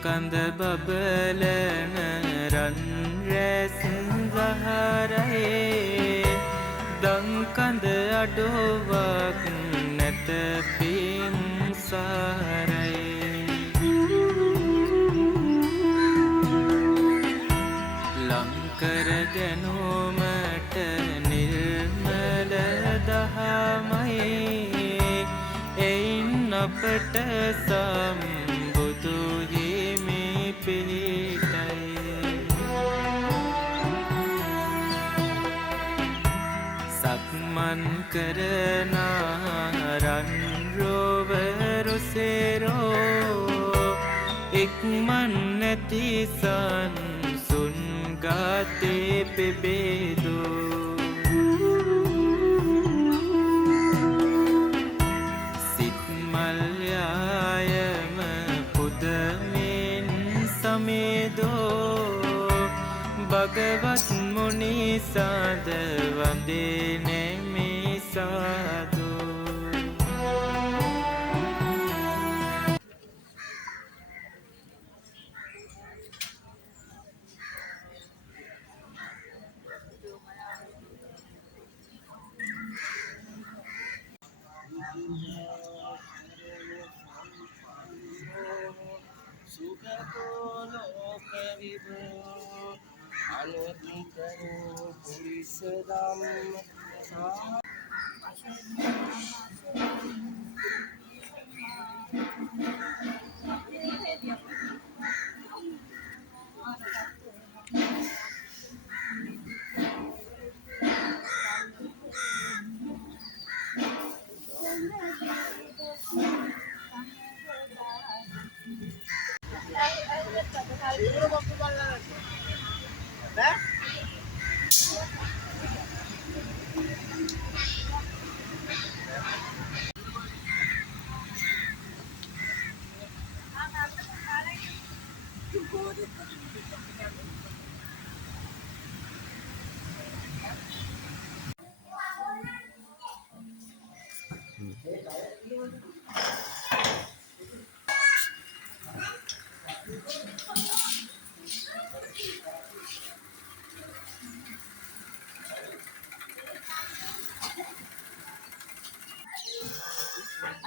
කඳ බබලන රන් රැස් සහරයේ දංකඳ අඩුවක් නැත පින් සාරයේ ලංකර ගැනුමට නිර්මල දහමයි එයින් අපට සම්බුදු හිමි පිහිටයි සක්මන් කරන රන් රොවරුසෙරෝ ඉක්මන් නැති සංසුන් ගාතේ පෙබේදෝ සිත්මල්යායම පුදමින් සමේදෝ භගවත් මුනි සාද වන්දේ නෙමි සාදෝ සුගතෝ ලෝකවිදෝ අනුත්තරෝ පුරිස ධම්ම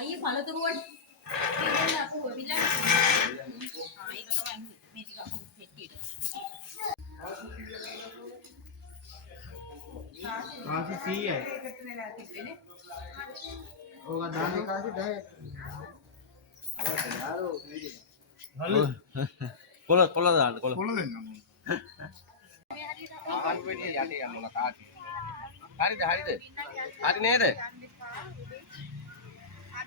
අයියේ පළතුරුවට තියෙන අපු වෙවිලා ඒක තමයි මේ ටික අපු හෙට්ටියට කාසි 100යි ඒකට වෙලා තිබ්බේනේ ඕක දාන්නේ කාසි 10යි කොළ දාන්න කොළ දෙන්න ආහන් වෙන්නේ යටේ යන්න තාටි හරිද හරි නේද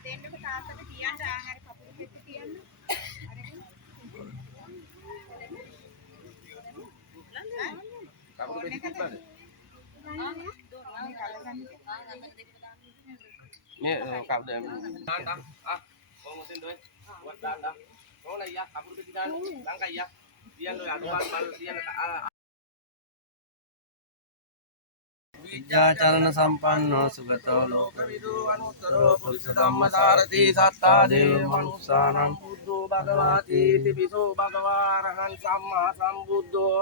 දෙන්නක තාත්තට කියන්න ආහාර කපුරු පෙට්ටි තියන්න කපුරු දෙකක් තිබ්බද මේ කවුද දාන්න කොහොමද දෙන්නේ වත් දාන්න ඕන අයියා කපුරු දෙකක් දාන්න ලංකා අයියා තියන්න ඔය අඩුපාඩු බල තියන්න විද්‍යාචරණ සම්පන්නෝ සුගතෝ ලෝකවිදු අනුත්තරෝ පුරිස ධම්මසාරති සත්තා දේව මනුස්සානම් බුද්ධෝ භගවාති තිබිසෝ භගවාරහං සම්මා සම්බුද්ධෝ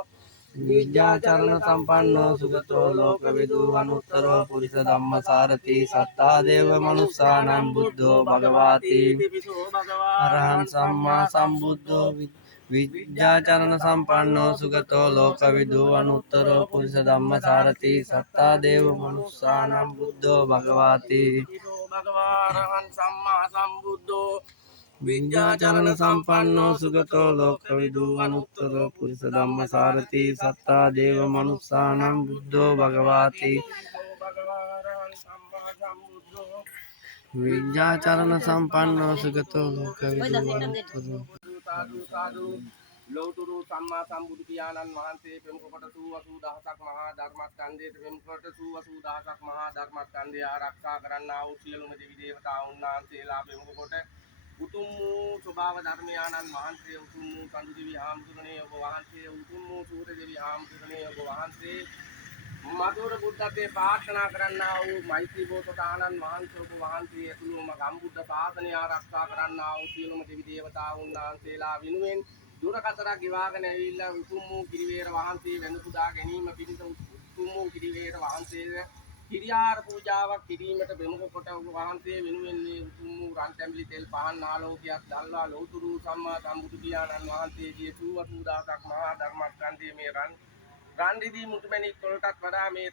විද්‍යාචරණ සම්පන්නෝ සුගතෝ ලෝකවිදු අනුත්තරෝ පුරිස ධම්මසාරති සත්තා දේව මනුස්සානම් බුද්ධෝ භගවාති තිබිසෝ භගවා අරහං සම්මා සම්බුද්ධෝ විද්‍යාචරණ සම්පන්නෝ සුගතෝ ලෝකවිදු අනුත්තරෝ පුරිස ධම්මසාරති සත්තා දේව මනුස්සානම් බුද්ධෝ භගවාති භගවාරහං සම්මා සම්බුද්ධෝ විද්‍යාචරණ සම්පන්නෝ සුගතෝ ලෝකවිදු අනුත්තරෝ පුරිස ධම්මසාරති සත්තා දේව මනුස්සානම් බුද්ධෝ භගවාති භගවාරහං සම්මා සම්බුද්ධෝ විද්‍යාචරණ සම්පන්නෝ සුගතෝ ලෝකවිදු අනුත්තරෝ සාදු සාදු ලෞතුරු සම්මා සම්බුදු පියාණන් වහන්සේ පෙම්කොට 80000ක් මහා ධර්මස්කන්ධයේ පෙම්කොට 80000ක් මහා ධර්මස්කන්ධය ආරක්ෂා කරන්නා වූ සියලුම දෙවි දේවතාවුන් වහන්සේලා පෙම්කොට උතුම් වූ ස්වභාව ධර්මයාණන් වහන්සේ උතුම් වූ සඳු දෙවි හාමුදුරනේ ඔබ වහන්සේ උතුම් වූ සූර්ය දෙවි හාමුදුරනේ ඔබ වහන්සේ මధుර බුද්ධත්වයේ ප්‍රාර්ථනා කරන්නා වූ මෛත්‍රී බෝසතාණන් වහන්සේ ඔබ වහන්සේ ඇතුළුම ගම්බුද්ධ ශාසනය ආරක්ෂා කරන්නා වූ සියලුම දෙවි දේවතාවුන් වහන්සේලා විනුවෙන් දුර කතරක් ගෙවාගෙන ඇවිල්ලා උතුම් වූ කිරිවේර වහන්සේ වැඳ පුදා ගැනීම පිණිස උතුම් වූ කිරිවේර වහන්සේ කිරියාර පූජාවක් කිරීමට බෙමුක කොට වහන්සේ වෙනුවෙන් මේ උතුම් වූ රන් තැඹිලි තෙල් පහන් ආලෝකයක් දැල්වා ලෞතුරු සම්මා සම්බුදු පියාණන් වහන්සේගේ 80000ක් මහා ධර්මස්කන්ධයේ මේ රන් රිදී මුතුමැණික් වලටත් වඩා මේ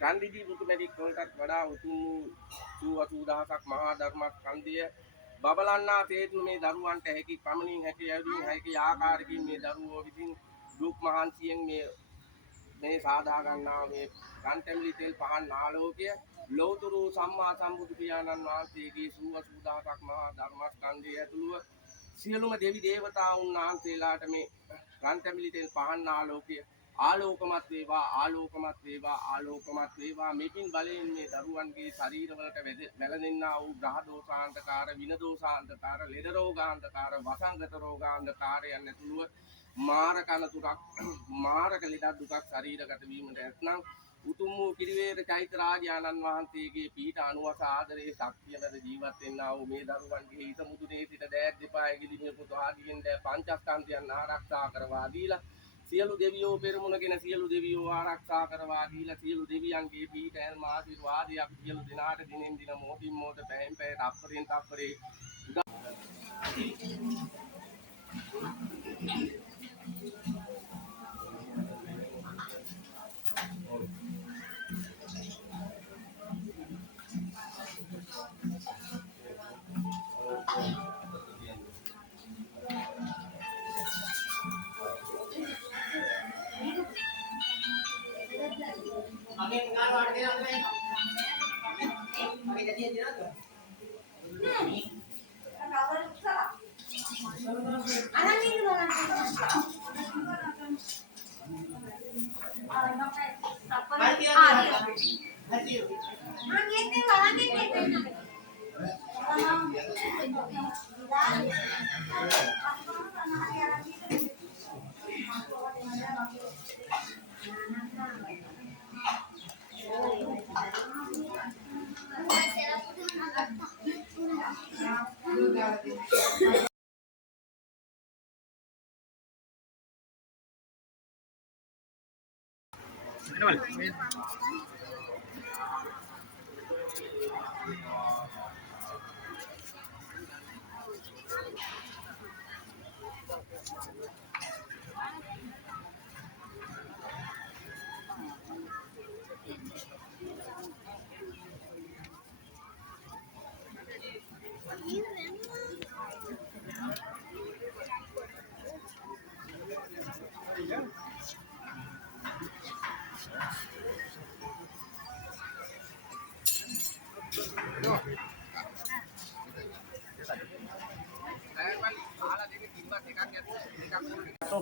රන් රිදී මුතුමැණික් වලටත් වඩා උතුම් වූ 80000ක් මහා ධර්මස්කන්ධය බබලන්නා තේතු මේ දරුවන්ට හැකි පමණින් හැකි යැවීම හැකි ආකාරකින් මේ දරුවෝ විසින් දුක් මහන්සියෙන් මේ සාදා ගන්නා මේ රන්තැඹිලි තෙල් පහන් ආලෝකය ලෞතර සම්මා සම්බුදු පියාණන් වහන්සේගේ 80000ක් මහා ධර්මස්කන්ධය ඇතුළුව සියලුම දෙවි දේවතාවුන් වහන්සේලාට මේ රන්තැඹිලි තෙල් පහන් ආලෝකය ආලෝකමත් වේවා ආලෝකමත් වේවා ආලෝකමත් වේවා මේකින් බලයෙන් මේ දරුවන්ගේ ශරීරවලට වැළඳෙන්නා වූ ග්‍රහ දෝෂාන්තකාර වින දෝෂාන්තකාර ලෙඩ රෝගාන්තකාර වසංගත රෝගාන්තකාරයන් ඇතුළුව මාරක අනතුරක් මාරක ලෙඩ දුකක් ශරීරගත වීමට ඇතනම් උතුම් වූ කිරිවේර චෛත්‍ය රාජානන් වහන්සේගේ පීඨ අනුවස ආදරේ ශක්තිය මැද ජීවත් වෙන්නා වූ මේ දරුවන්ගේ හිත මුදුනේ සිට දෑත් දෙපා ඇගිලිමිය පුතු ආදීන් ද පංචස්කන්ධයන් ආරක්ෂා කරවා දීලා සියලු දෙවියෝ පෙරමුණගෙන සියලු දෙවියෝ ආරක්ෂා කරවා දීලා සියලු දෙවියන්ගේ පීඨයන් ආශිර්වාදයක් සියලු දිනාට දිනෙන් දින මොහොතින් මොහොත පැයෙන් පැය තප්පරෙන් තප්පරේ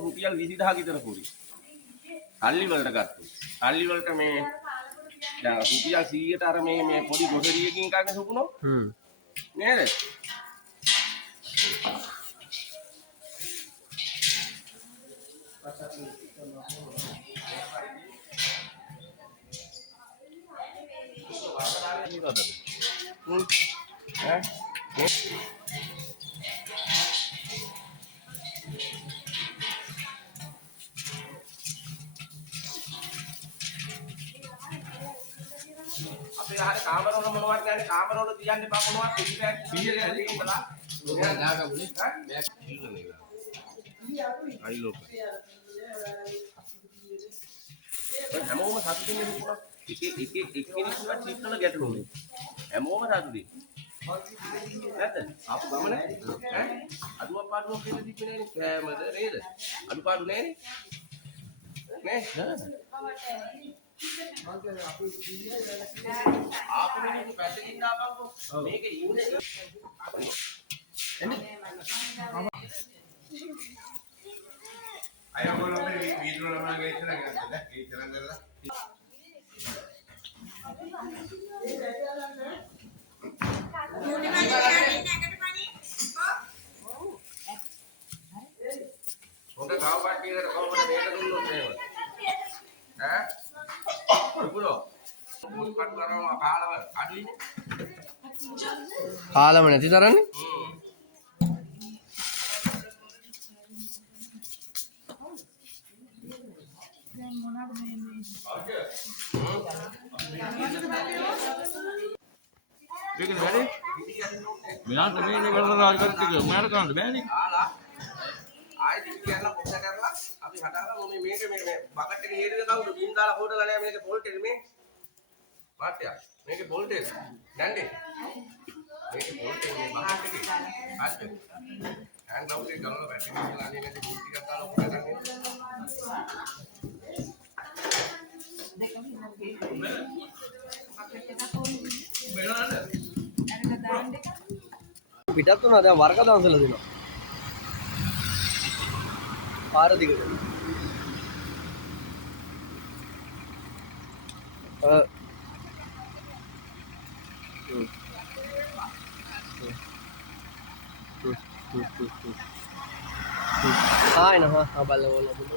රුපියල් 20000 විතර පුරි. අල්ලි වලට ගත්තා. අල්ලි වලට මේ දැන් රුපියල් 100ට අර මේ පොඩි ගොඩරියකින් ගන්න සුකුණෝ. නේද? අපේ කාමරවල මොනවද කියන්නේ කාමරවල තියන්න එපා මොනවද පිටිපැක් 100 ඇලි ඉඳලා ඔයා දාගමුනේ බෑග් ඉල්ලන්නේ අයිලෝක හැමෝම සතුටින් ඉන්නවා එක කෙනෙකුට චිත්තන ගැටලුනේ හැමෝම සතුටින් නැද්ද අපු ගමන ඈ අඩුවක් පාඩුවක් කියලා තිබ්බේ නෑනේ කෑමද නේද අඩුපාඩු නෑනේ නේ ආපෙන්නේ පැත්තකින් දාපන්කො මේක ඉන්නේ අය ඔයගොල්ලෝ මේ වීඩියෝ නමගේ ඉතන ගන්නද ඉතන කරලා හොඳ ගාව පාටියකට කොහොමද මේක දුන්නොත් එහෙම ඈ පුරෝ මොස් කට් කරනවා කාලව අඩුයිනේ කාලම නැති තරන්නේ මෙයාට මේ කරන රාජකාරී ටික මෙයාට කරන්න බෑනේ. ආලා ආයෙ දිවි කියලා පොඩ්ඩක් කරලා අපි හදාගමු මේක මේ බකට් එක හේරුවේ කවුද බීම් දාලා හොදලා නෑ මේක පොල්ට් එක මේ මාත්‍යා මේක පොල්ට් එක නැන්දේ මේක පොල්ට් එක මේ බකට් එකේ ආච්චි හෑන්ඩ් ග්ලව්ස් එක ගලවලා බැටරි කියලා අනේ නැති බීම් ටිකක් දාලා පොඩ්ඩක් ගන්න පිටත් උනා දැන් වරක දවසල දෙනවා. පාර දිගට. ආ එනවා ආ බලවල දුන්නු.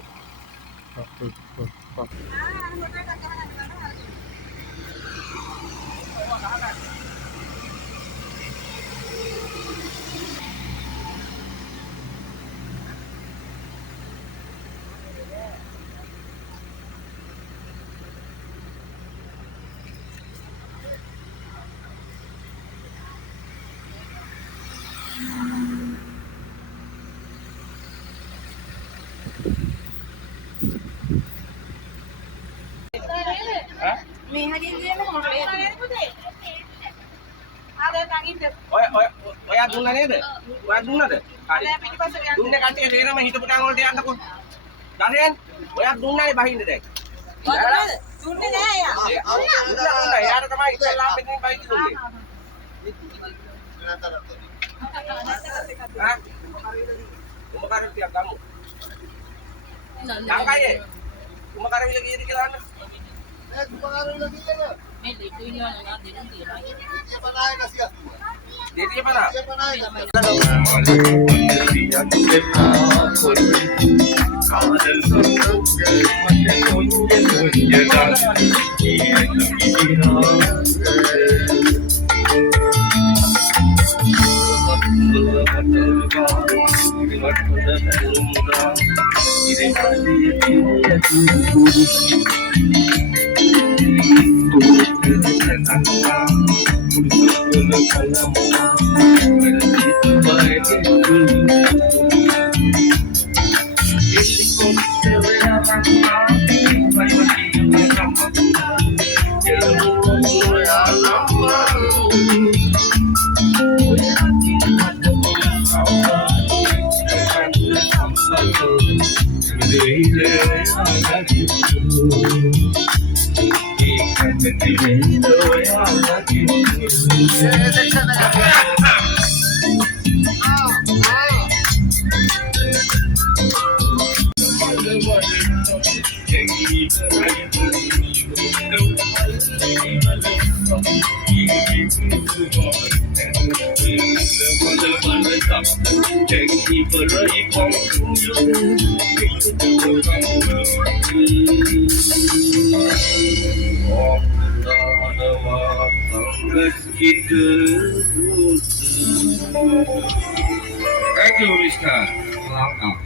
මේ හරියට කියන්නේ මොකද? ඔයා දුන්නා නේද? ඔයා දුන්නද? හරි. දුන්නේ කට්ටිය තේරම හිතපු තැන් වලට යන්නකෝ. දහයෙන් ඔයා දුන්නානේ බහින්න දැන්. දුන්නේ නෑ යා. දුන්නා. එයාට තමයි ඉස්සෙල්ලාම මෙතනින් බහින්න දුන්නේ. හා? උඹ කරේ තියක් ගමු. ලංකාවේ උඹ කරේ විල කීයද කියලා අහන්න. මේ දෙක ඉන්නවා නේද දෙන්න තියෙනවා. දෙතිය පනා. Thank you, Mr.